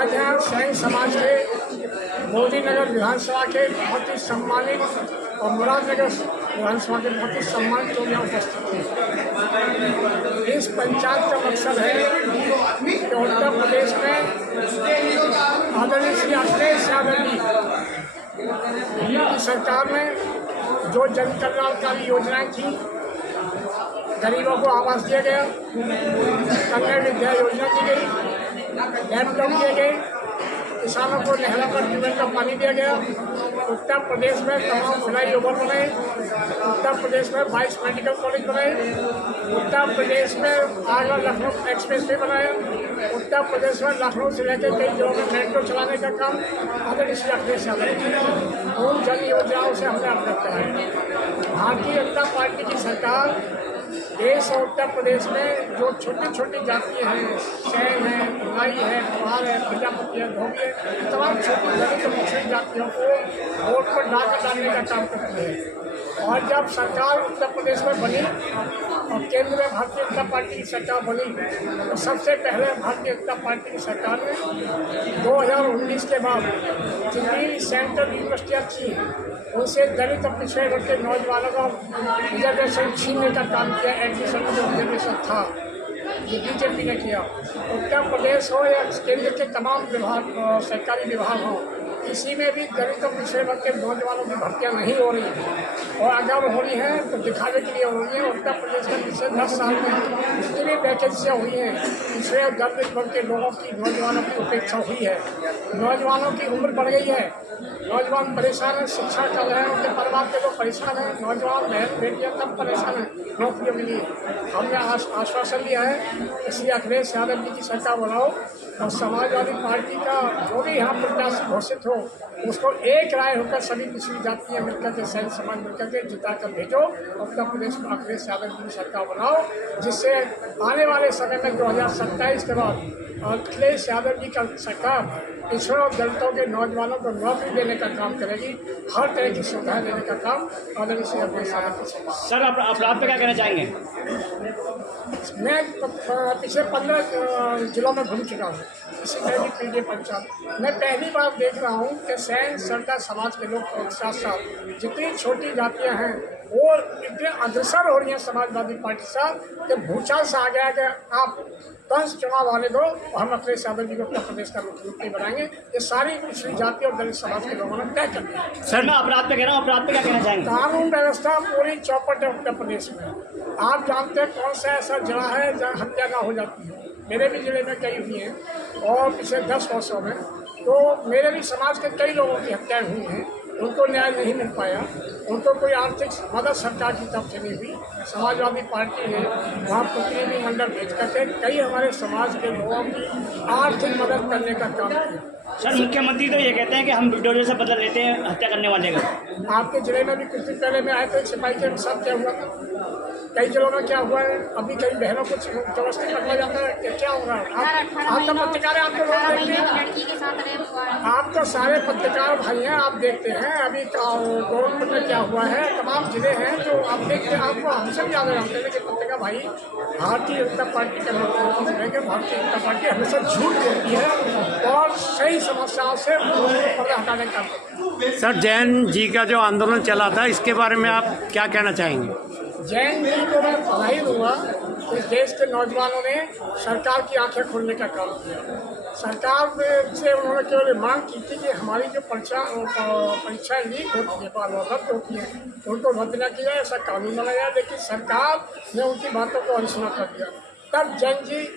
आज यहाँ सैन समाज के मोदी नगर विधानसभा के बहुत ही सम्मानित और मुरादनगर विधानसभा के बहुत ही सम्मानित लोग यहाँ उपस्थित थे। इस पंचायत का मकसद है कि उत्तर प्रदेश में आदरणीय श्री अखिलेश यादव जी की सरकार में जो जन कल्याणकारी योजनाएं थी, गरीबों को आवास दिया गया, कन्या विद्या योजना दी गई, लैपटॉप दिए गए, किसानों को नहरों पर ट्यूबवेल का पानी दिया गया। उत्तर प्रदेश में तमाम फ्लाई ओवर बनाए, उत्तर प्रदेश में 22 मेडिकल कॉलेज बनाए, उत्तर प्रदेश में आगरा लखनऊ एक्सप्रेस वे बनाया, उत्तर प्रदेश में लखनऊ से लेकर कई जिलों में मेट्रो चलाने का काम आदरणीय श्री अखिलेश यादव उन जन योजनाओं से हमने अवगत कराया। भारतीय जनता पार्टी की सरकार देश और उत्तर प्रदेश में जो छोटी छोटी जातियाँ हैं, सैन है, नाई है, कुम्हार है, प्रजापति है, धोबी है, तमाम छोटी दलित और मुस्लिम जातियों को वोट पर डाका डालने का काम करती है। और जब सरकार उत्तर प्रदेश में बनी और केंद्र में भारतीय जनता पार्टी की सरकार बनी, तो सबसे पहले भारतीय जनता पार्टी की सरकार ने 2019 के बाद जितनी सेंट्रल यूनिवर्सिटियाँ थी उनसे दलित और पिछड़े वर्ग के नौजवानों का रिजर्वेशन छीनने का काम किया। एडमिशन में जो रिजर्वेशन था ये बीजेपी ने किया। उत्तर प्रदेश हो या केंद्र के तमाम विभाग सरकारी विभाग हो, किसी में भी दलित और पिछड़े वर्ग के नौजवानों की भर्तियाँ नहीं हो रही हैं, और अगर हो रही हैं तो दिखाने के लिए हो रही है। उत्तर प्रदेश में पिछले 10 साल में जितनी वैकेंसियाँ हुई हैं, पिछड़े और दलित वर्ग के लोगों की, नौजवानों की उपेक्षा हुई है। नौजवानों की उम्र बढ़ गई है, नौजवान परेशान हैं, शिक्षा कर रहे हैं, उनके परिवार के लोग परेशान हैं, नौजवान बहन बेटियाँ तब परेशान हैं नौकरियों के लिए। हमने आश्वासन लिया है इसलिए अखिलेश यादव जी की सरकार बनाओ और समाजवादी पार्टी का जो भी यहाँ प्रत्याशी घोषित हो उसको एक राय होकर सभी पिछड़ी जातियाँ मिलकर के, सैन समाज मिलकर के जिता कर भेजो। उत्तर प्रदेश में अखिलेश यादव जी की सरकार बनाओ, जिससे आने वाले समय में 2027 के बाद अखिलेश यादव जी का सरकार पिछड़ों दलितों के नौजवानों को नौकरी देने का काम करेगी, हर तरह की सुविधाएं देने का काम आदरणीय श्री अखिलेश यादव जी। सर आप पे क्या कहना चाहेंगे? मैं पिछले 15 जिलों में घूम चुका हूँ, इसी तरह की पीढ़ी पंचायत। मैं पहली बार देख रहा हूँ कि सैन सरकार समाज के लोग साथ साथ जितनी छोटी जातियाँ हैं वो इतने अग्रसर हो रही हैं समाजवादी पार्टी साथ कि भूचाल से आ गया कि आप कंस चुनाव आने दो, हम अखिलेश यादव जी को उत्तर प्रदेश का मुख्यमंत्री बनाएंगे। ये सारी पिछड़ी जाति और दलित समाज के लोगों ने तय कर दिया। सर मैं अपराध पे कह रहा हूँ, अपराध पे क्या कहना चाहेंगे? कानून व्यवस्था पूरी चौपट है उत्तर प्रदेश में। आप जानते हैं कौन सा ऐसा जिला है जहाँ हत्या ना हो जाती है? मेरे भी जिले में कई हुई हैं और पिछले 10 वर्षों में तो मेरे भी समाज के कई लोगों की हत्याएँ हुई हैं, उनको न्याय नहीं मिल पाया, उनको कोई आर्थिक मदद सरकार की तरफ से नहीं हुई। समाजवादी पार्टी ने वहाँ प्रतिनिधिमंडल भेज करके कई हमारे समाज के लोगों की आर्थिक मदद करने का काम किया। सर मुख्यमंत्री तो ये कहते हैं कि हम बुलडोजर से बदला लेते हैं हत्या करने वाले का। आपके जिले में भी कुछ दिन पहले में आए थे, सिपाही के साथ क्या हुआ था? कई जिलों में क्या हुआ है? अभी कई बहनों को जबरदस्ती पकड़ा जाता है, क्या हो रहा है? आप तो पत्रकार हैं, आप तो रोज देखते हैं, आप तो सारे पत्रकार भाई हैं, आप देखते हैं अभी गोरखपुर में क्या हुआ है। तमाम जिले हैं जो आप देखते हैं, आपको हमसे भी ज़्यादा जानते हैं। लेकिन पत्रकार भाई भारतीय जनता पार्टी के भारतीय जनता पार्टी हमेशा झूठ बोलती है और सही समस्याओं से पर्दा हटाने का। सर जैन जी का जो आंदोलन चला था इसके बारे में आप क्या कहना चाहेंगे? जैन जी को मैं बधाई दूंगा कि देश के नौजवानों ने सरकार की आंखें खोलने का काम किया। सरकार से उन्होंने केवल मांग की थी कि हमारी जो परीक्षाएँ लीक होती है, रद्द होती हैं, उनको रद्द न किया, ऐसा कानून बनाया। लेकिन सरकार ने उनकी बातों को अनसुना कर दिया। तब जैन जी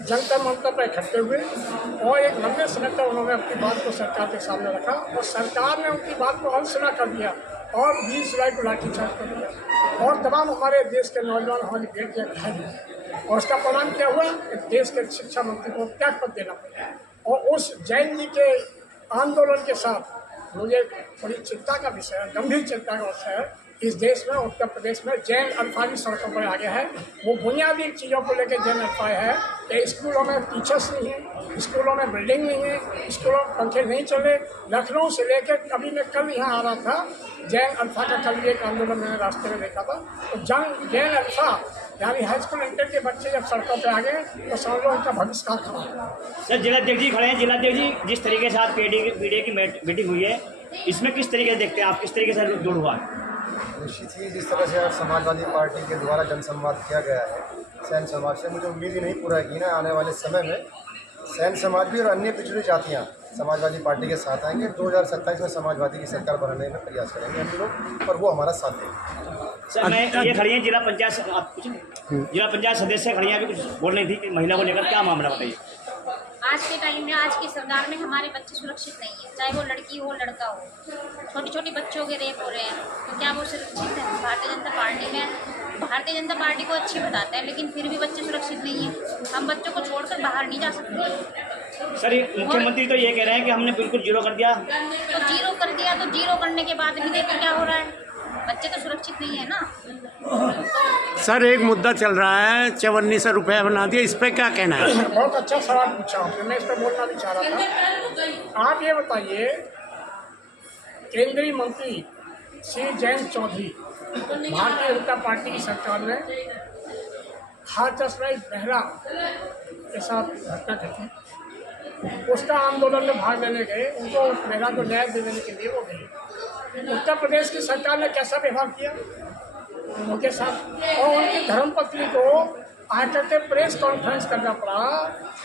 जंतर मंतर पर इकट्ठे हुए और एक लंबे समय तक उन्होंने अपनी बात को सरकार के सामने रखा और सरकार ने उनकी बात को अनसुना कर दिया और 20 जुलाई को लाठीचार्ज कर दिया और तमाम हमारे देश के नौजवान हमारी बेटियाँ घायल हुई। और उसका परिणाम क्या हुआ? देश के शिक्षा मंत्री को त्याग पत्र देना पड़ा। और उस जैन जी के आंदोलन के साथ मुझे बड़ी चिंता का विषय है, गंभीर चिंता का विषय है। इस देश में उत्तर प्रदेश में जैन अल्फा भी सड़कों पर आ गया है। वो बुनियादी चीज़ों को लेकर जैन अल्फा है कि स्कूलों में टीचर्स नहीं है, स्कूलों में बिल्डिंग नहीं है, स्कूलों में पंखे नहीं चले। लखनऊ से लेकर अभी मैं कल यहाँ आ रहा था, जैन अल्फा का कल एक आंदोलन मैंने रास्ते में देखा था। तो जैन अल्फा यानी हाई स्कूल इंटर के बच्चे जब सड़कों पे आ गए तो समझ लो उनका भविष्य कहाँ खड़ा है। सर जिलाध्यक्ष जी खड़े हैं। जिलाध्यक्ष जी, जिस तरीके से आज पीडीए की मीटिंग हुई है, इसमें किस तरीके से देखते हैं आप, किस तरीके से जुड़ हुआ है? निश्चित ही जिस तरह से आज समाजवादी पार्टी के द्वारा जनसंवाद किया गया है सैन समाज से, मुझे उम्मीद ही नहीं पूरा की ना आने वाले समय में सैन समाज भी और अन्य पिछड़ी जातियाँ समाजवादी पार्टी के साथ आएंगे। 2027 में समाजवादी की सरकार बनाने का प्रयास करेंगे हम लोग, और वो हमारा साथ देंगे। सर मैं ये खड़ी हैं जिला पंचायत, आप कुछ जिला पंचायत सदस्य खड़ी हैं, अभी कुछ बोल रही थी कि महिला को लेकर क्या मामला बताइए। आज के टाइम में, आज की सरकार में हमारे बच्चे सुरक्षित नहीं है, चाहे वो लड़की हो लड़का हो। छोटी छोटी बच्चों के रेप हो रहे हैं, तो क्या वो सुरक्षित है? भारतीय जनता पार्टी को अच्छी बताते हैं, लेकिन फिर भी बच्चे सुरक्षित नहीं है। हम बच्चों को छोड़कर बाहर नहीं जा सकते। सर मुख्यमंत्री तो ये कह रहे हैं कि हमने बिल्कुल जीरो कर दिया। तो जीरो कर दिया, तो जीरो करने के बाद भी देखो क्या हो रहा है, बच्चे तो सुरक्षित नहीं है ना। सर एक मुद्दा चल रहा है, 5400 रुपये बना दिया, इस पर क्या कहना है? बहुत अच्छा सवाल पूछा आपने, मैं इस पर बोलना भी चाह रहा था। आप ये बताइए, केंद्रीय मंत्री श्री जयंत चौधरी भारतीय जनता पार्टी की सरकार में हाथरस बहरा के साथ घटना घटी, उसका आंदोलन में भाग लेने गए, उनको उस महिला को न्याय देने के लिए वो गए। उत्तर प्रदेश की सरकार ने कैसा व्यवहार किया उनके साथ, और उनकी धर्मपत्नी को आकर के प्रेस कॉन्फ्रेंस करना पड़ा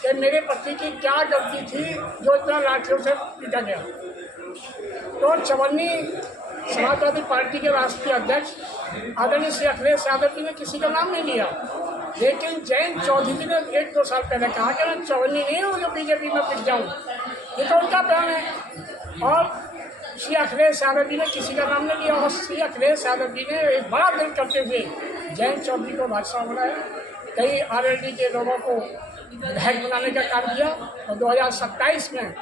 कि मेरे पति की क्या गलती थी जो इतना लाठियों से पीटा गया। तो चवन्नी समाजवादी पार्टी के राष्ट्रीय अध्यक्ष आदरणीय श्री अखिलेश यादव जी ने किसी का नाम नहीं लिया, लेकिन जयंत चौधरी जी ने 1-2 साल पहले कहा कि मैं चवन्नी नहीं हूँ जो बीजेपी में पिट जाऊँ, ये तो उनका बयान है। और श्री अखिलेश यादव जी ने किसी का नाम नहीं लिया, और श्री अखिलेश यादव जी ने एक बड़ा दिल करते हुए जयंत चौधरी को बादशाह बनाया, कई आरएलडी के लोगों को विधायक बनाने का काम किया, और 2027 में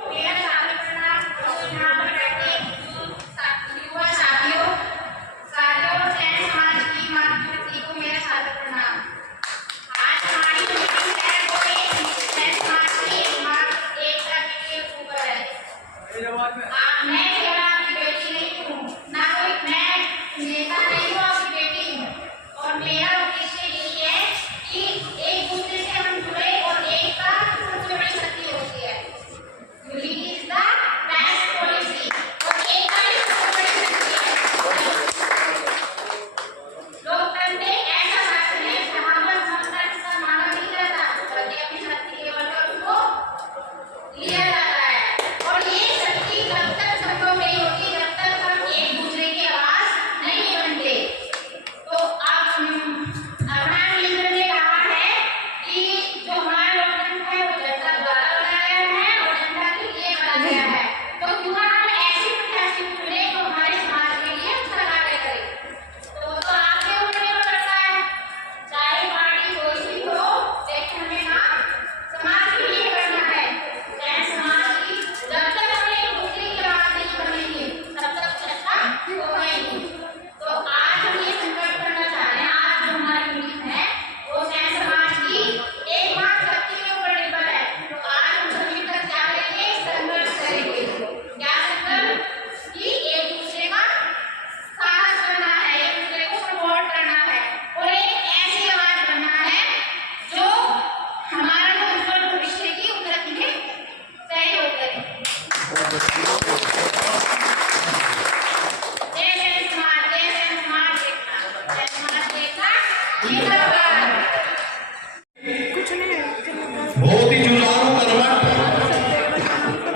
बहुत ही जुझारू कर्मठ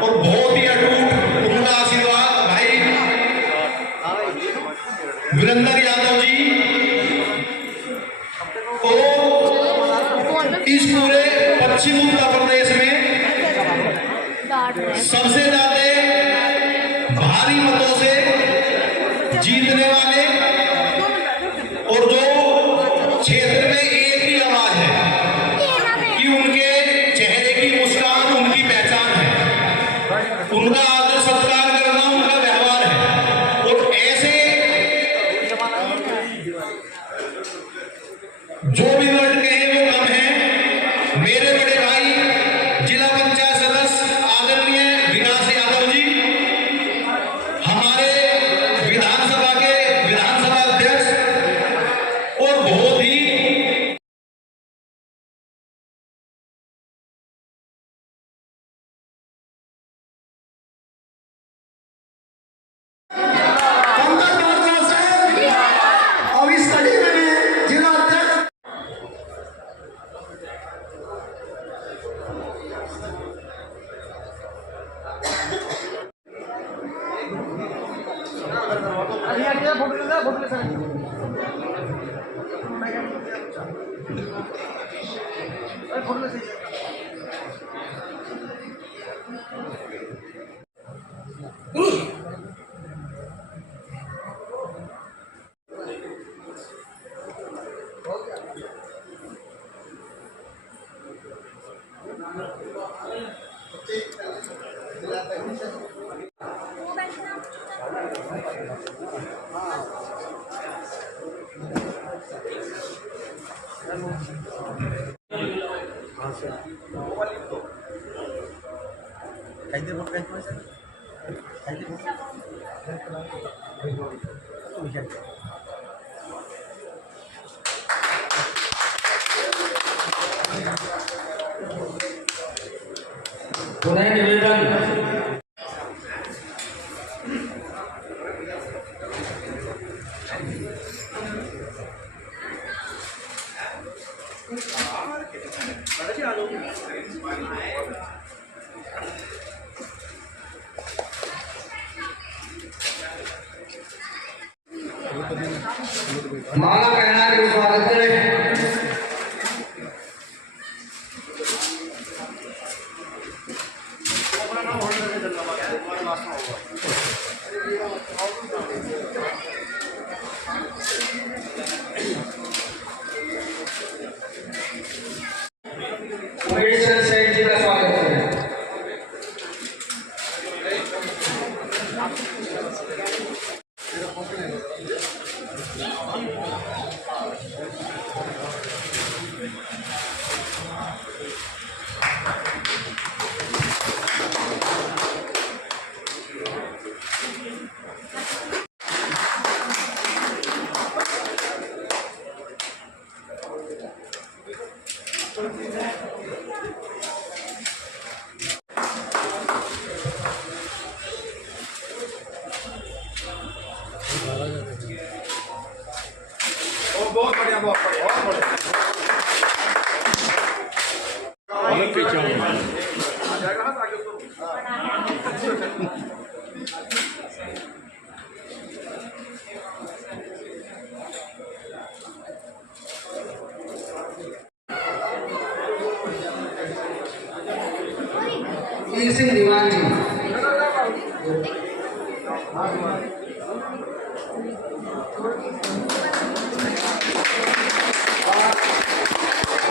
और बहुत ही अटूट उनका आशीर्वाद भाई वीरेंद्र यादव जी को इस पूरे पश्चिम उत्तर प्रदेश में सबसे ज्यादा भारी मतों से जीतने वाले, और जो क्षेत्र में एक ही आवाज है कि उनके चेहरे की मुस्कान उनकी पहचान है, उनका आदर सत्कार करना उनका व्यवहार है। और ऐसे जो भी वर्ड कहे वो कम है। मेरे बड़े भाई जिला पंचायत सदस्य आदरणीय विकास यादव जी, हमारे विधानसभा के विधानसभा अध्यक्ष, और बहुत ही पुनः निवेदन माला पहना के स्वागत करें। महेश सेठ जी का स्वागत करें। बहुत बढ़िया, बहुत बढ़िया, बहुत बढ़िया। वीर सिंह दीवान जी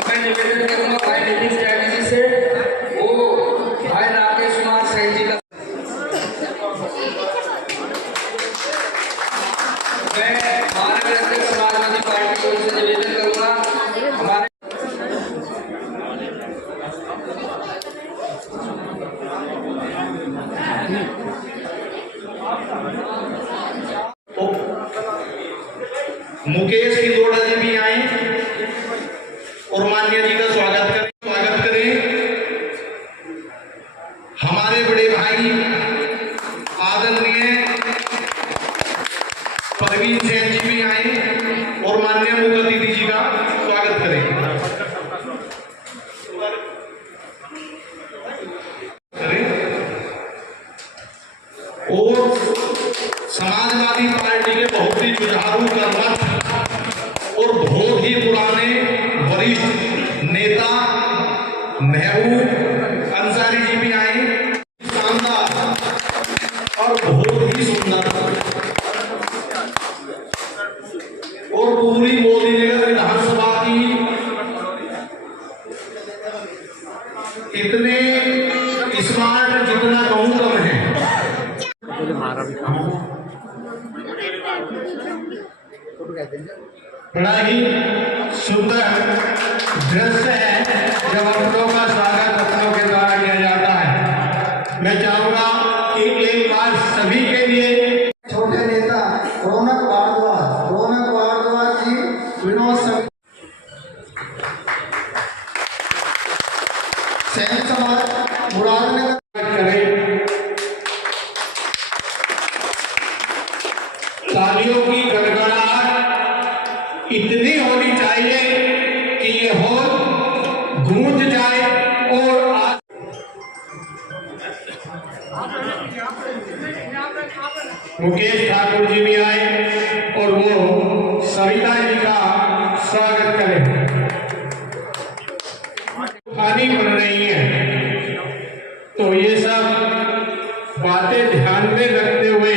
मैं निवेदन करूंगा भाई नीति स्ट्रैटेजी से वो भाई राकेश कुमार सेठ जी का मैं माननीय अध्यक्ष समाजवादी पार्टी की ओर से निवेदन करूंगा हमारे मुकेश इंदौड़ा जी भी आए और मान्य जी का स्वागत करें। हमारे बड़े भाई आदरणीय परवीन सेन जी भी आए और माननीय मुख्य अतिथि जी का स्वागत करें। और समाजवादी पार्टी के बहुत ही जुझारू कर्मठ और बहुत ही पुराने वरिष्ठ नेता महबूब अंसारी जी भी आए। शानदार और बहुत ही सुंदर और पूरी मोदीनगर विधानसभा की इतने स्मार्ट जितना कहूँ कम है। बड़ा ही सुंदर दृश्य है जब अपनों का स्वागत अपनों के द्वारा किया जाता है। मैं चाहूंगा कि एक बार सभी के लिए छोटे नेता रौनक भारद्वाज जी विनोद सैन समाज मुरादनगर तालियों की गड़गड़ाहट इतनी होनी चाहिए कि ये हॉल गूंज जाए। और मुकेश ठाकुर जी भी आए। और वो सविता जी का स्वागत करें। हानि बन रही है, तो ये सब बातें ध्यान में रखते हुए